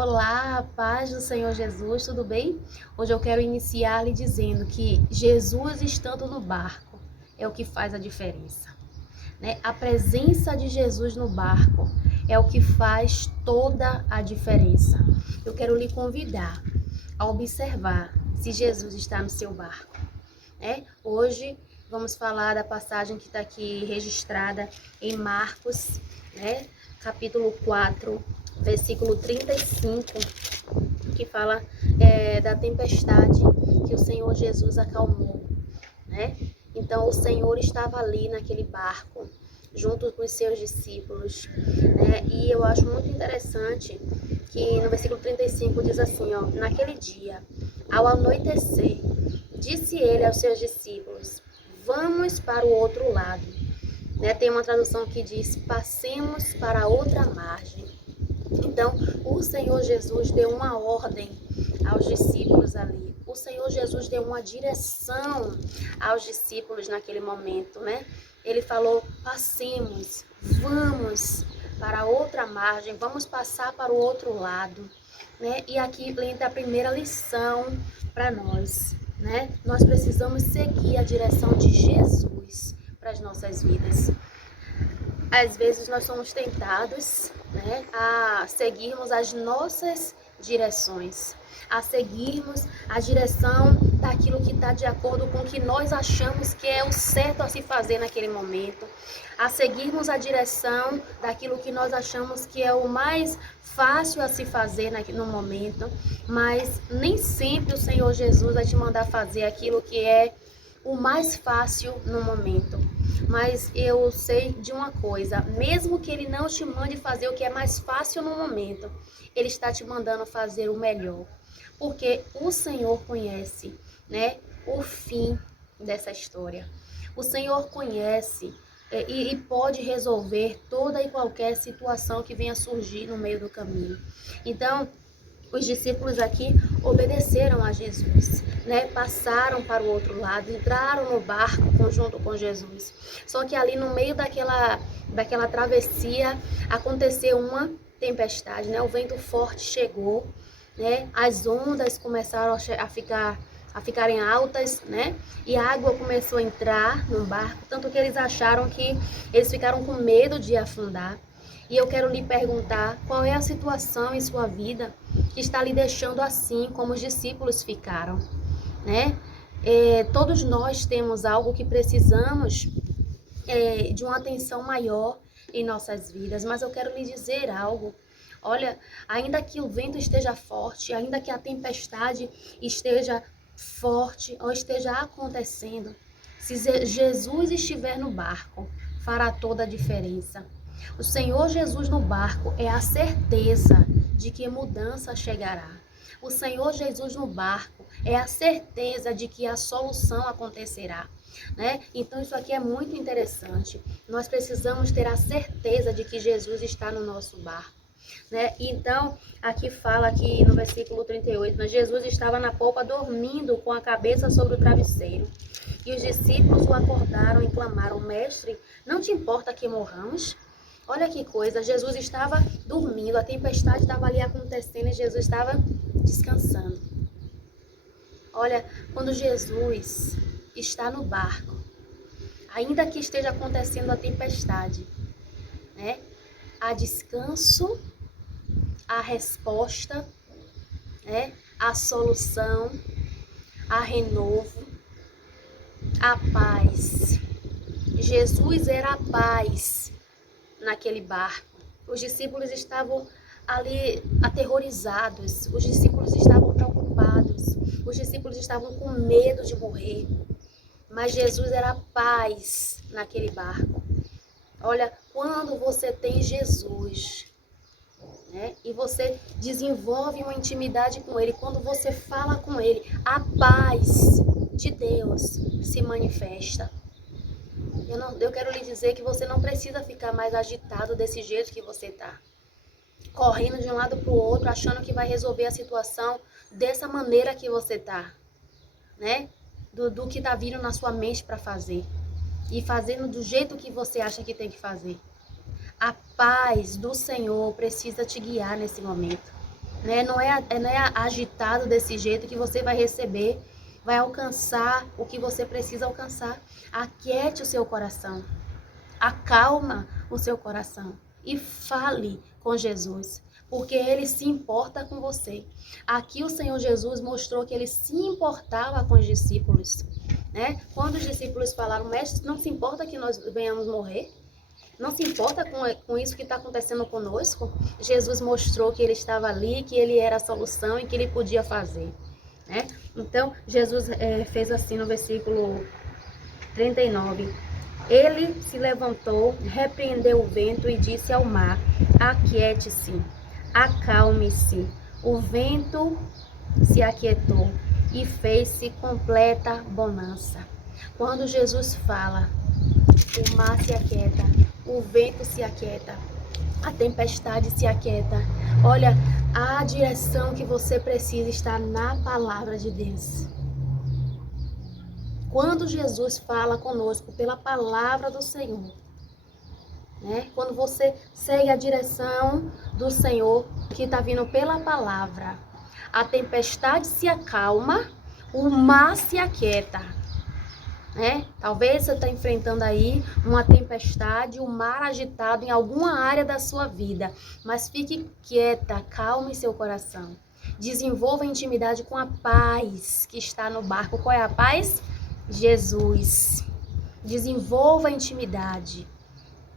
Olá, paz do Senhor Jesus, tudo bem? Hoje eu quero iniciar lhe dizendo que Jesus estando no barco é o que faz a diferença, né? A presença de Jesus no barco é o que faz toda a diferença. Eu quero lhe convidar a observar se Jesus está no seu barco, né? Hoje vamos falar da passagem que está aqui registrada em Marcos, né? Capítulo 4, versículo 35, que fala da tempestade que o Senhor Jesus acalmou, né? Então o Senhor estava ali naquele barco, junto com os seus discípulos, né? E eu acho muito interessante que no versículo 35 diz assim, ó: naquele dia, ao anoitecer, disse ele aos seus discípulos: vamos para o outro lado. Né? Tem uma tradução que diz: passemos para a outra margem. Então, o Senhor Jesus deu uma ordem aos discípulos ali. O Senhor Jesus deu uma direção aos discípulos naquele momento, né? Ele falou: passemos, vamos para a outra margem, vamos passar para o outro lado, né? E aqui entra a primeira lição para nós, né? Nós precisamos seguir a direção de Jesus para as nossas vidas. Às vezes nós somos tentados, né, a seguirmos as nossas direções, a seguirmos a direção daquilo que está de acordo com o que nós achamos que é o certo a se fazer naquele momento, a seguirmos a direção daquilo que nós achamos que é o mais fácil a se fazer no momento, mas nem sempre o Senhor Jesus vai te mandar fazer aquilo que é o mais fácil no momento. Mas eu sei de uma coisa, mesmo que ele não te mande fazer o que é mais fácil no momento, ele está te mandando fazer o melhor. Porque o Senhor conhece, né, o fim dessa história. O Senhor conhece e pode resolver toda e qualquer situação que venha surgir no meio do caminho. Então, os discípulos aqui obedeceram a Jesus, né? Passaram para o outro lado, entraram no barco junto com Jesus. Só que ali no meio daquela travessia aconteceu uma tempestade, né? O vento forte chegou, né? As ondas começaram a ficarem altas, né? E a água começou a entrar no barco, tanto que eles acharam que eles ficaram com medo de afundar. E eu quero lhe perguntar, qual é a situação em sua vida que está lhe deixando assim, como os discípulos ficaram, né? Todos nós temos algo que precisamos de uma atenção maior em nossas vidas, mas eu quero lhe dizer algo. Olha, ainda que o vento esteja forte, ainda que a tempestade esteja forte ou esteja acontecendo, se Jesus estiver no barco, fará toda a diferença. O Senhor Jesus no barco é a certeza de que mudança chegará. O Senhor Jesus no barco é a certeza de que a solução acontecerá, né? Então isso aqui é muito interessante. Nós precisamos ter a certeza de que Jesus está no nosso barco, né? Então, aqui fala aqui no versículo 38, mas Jesus estava na polpa dormindo com a cabeça sobre o travesseiro. E os discípulos o acordaram e clamaram: mestre, não te importa que morramos? Olha que coisa, Jesus estava dormindo, a tempestade estava ali acontecendo e Jesus estava descansando. Olha, quando Jesus está no barco, ainda que esteja acontecendo a tempestade, né? Há descanso, há resposta, né? Há solução, há renovo, há paz. Jesus era a paz naquele barco. Os discípulos estavam ali aterrorizados, os discípulos estavam preocupados, os discípulos estavam com medo de morrer, mas Jesus era a paz naquele barco. Olha, quando você tem Jesus, né, e você desenvolve uma intimidade com Ele, quando você fala com Ele, a paz de Deus se manifesta. Eu quero lhe dizer que você não precisa ficar mais agitado desse jeito que você está, correndo de um lado para o outro, achando que vai resolver a situação dessa maneira que você está, né? Do que está vindo na sua mente para fazer e fazendo do jeito que você acha que tem que fazer. A paz do Senhor precisa te guiar nesse momento. né? Não é agitado desse jeito que você vai receber, vai alcançar o que você precisa alcançar. Aquiete o seu coração, acalma o seu coração e fale com Jesus, porque ele se importa com você. Aqui o Senhor Jesus mostrou que ele se importava com os discípulos, né? Quando os discípulos falaram, mestre, não se importa que nós venhamos morrer? Não se importa com isso que está acontecendo conosco? Jesus mostrou que ele estava ali, que ele era a solução e que ele podia fazer, né? Então, Jesus fez assim no versículo 39. Ele se levantou, repreendeu o vento e disse ao mar, aquiete-se, acalme-se. O vento se aquietou e fez-se completa bonança. Quando Jesus fala, o mar se aquieta, o vento se aquieta, a tempestade se aquieta. Olha, a direção que você precisa está na palavra de Deus. Quando Jesus fala conosco pela palavra do Senhor, né? Quando você segue a direção do Senhor que está vindo pela palavra, a tempestade se acalma, o mar se aquieta, né? Talvez você está enfrentando aí uma tempestade, um mar agitado em alguma área da sua vida, mas fique quieta, calme seu coração. Desenvolva intimidade com a paz que está no barco. Qual é a paz? Jesus. Desenvolva intimidade,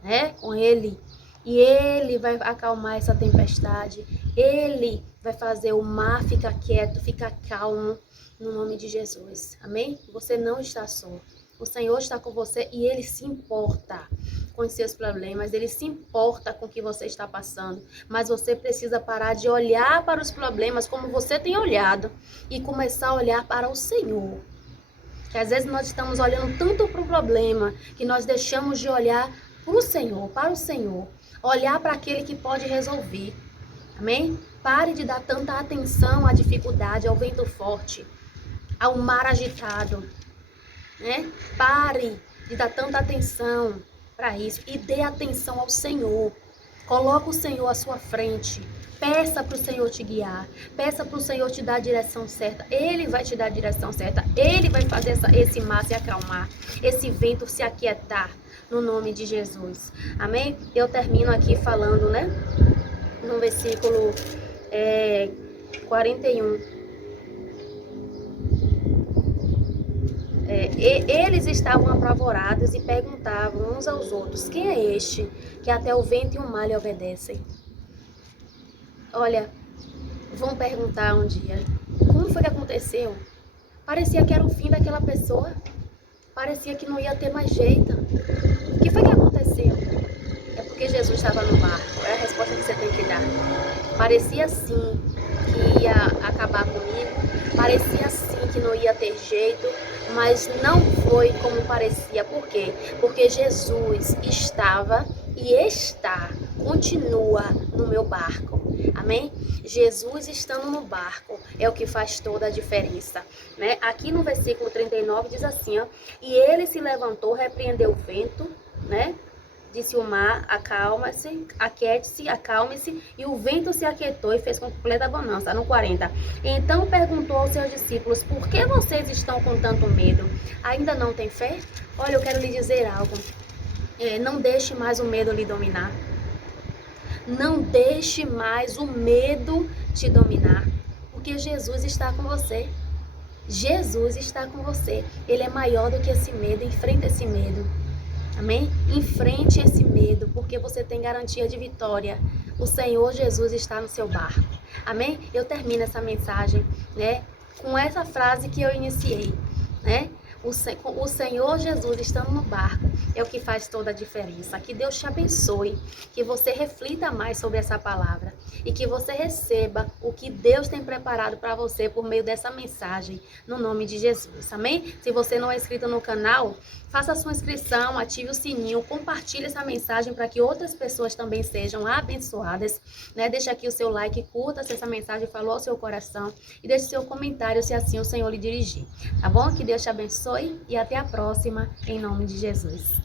né, com ele, e ele vai acalmar essa tempestade. Ele vai fazer o mar ficar quieto, ficar calmo, no nome de Jesus. Amém? Você não está só. O Senhor está com você e ele se importa com os seus problemas, ele se importa com o que você está passando, mas você precisa parar de olhar para os problemas como você tem olhado e começar a olhar para o Senhor. Que às vezes nós estamos olhando tanto para o problema que nós deixamos de olhar para o Senhor, olhar para aquele que pode resolver. Amém? Pare de dar tanta atenção à dificuldade, ao vento forte, ao mar agitado, né? Pare de dar tanta atenção para isso e dê atenção ao Senhor. Coloque o Senhor à sua frente. Peça para o Senhor te guiar. Peça para o Senhor te dar a direção certa. Ele vai te dar a direção certa. Ele vai fazer esse mar se acalmar. Esse vento se aquietar. No nome de Jesus. Amém? Eu termino aqui falando, né? No versículo 41. Eles estavam apavorados e perguntavam uns aos outros, quem é este que até o vento e o mar lhe obedecem? Olha, vão perguntar um dia, como foi que aconteceu? Parecia que era o fim daquela pessoa, parecia que não ia ter mais jeito. O que foi que aconteceu? É porque Jesus estava no barco, é a resposta que você tem que dar. Parecia sim que ia acabar comigo, parecia sim que não ia ter jeito, mas não foi como parecia. Por quê? Porque Jesus estava e está, continua no meu barco. Amém? Jesus estando no barco é o que faz toda a diferença, né? Aqui no versículo 39 diz assim, ó, e ele se levantou, repreendeu o vento, né? Disse o mar, acalma-se, aquiete-se, acalme-se, e o vento se aquietou e fez completa bonança. No 40. Então perguntou aos seus discípulos, por que vocês estão com tanto medo? Ainda não tem fé? Olha, eu quero lhe dizer algo. Não deixe mais o medo lhe dominar. Não deixe mais o medo te dominar, porque Jesus está com você. Jesus está com você. Ele é maior do que esse medo. Enfrenta esse medo. Amém? Enfrente esse medo, porque você tem garantia de vitória. O Senhor Jesus está no seu barco. Amém? Eu termino essa mensagem, né, com essa frase que eu iniciei, né? O Senhor Jesus estando no barco é o que faz toda a diferença. Que Deus te abençoe, que você reflita mais sobre essa palavra e que você receba o que Deus tem preparado para você por meio dessa mensagem, no nome de Jesus. Amém? Se você não é inscrito no canal, faça a sua inscrição, ative o sininho, compartilhe essa mensagem para que outras pessoas também sejam abençoadas, né? Deixa aqui o seu like, curta se essa mensagem falou ao seu coração e deixe seu comentário se assim o Senhor lhe dirigir, tá bom? Que Deus te abençoe e até a próxima, em nome de Jesus.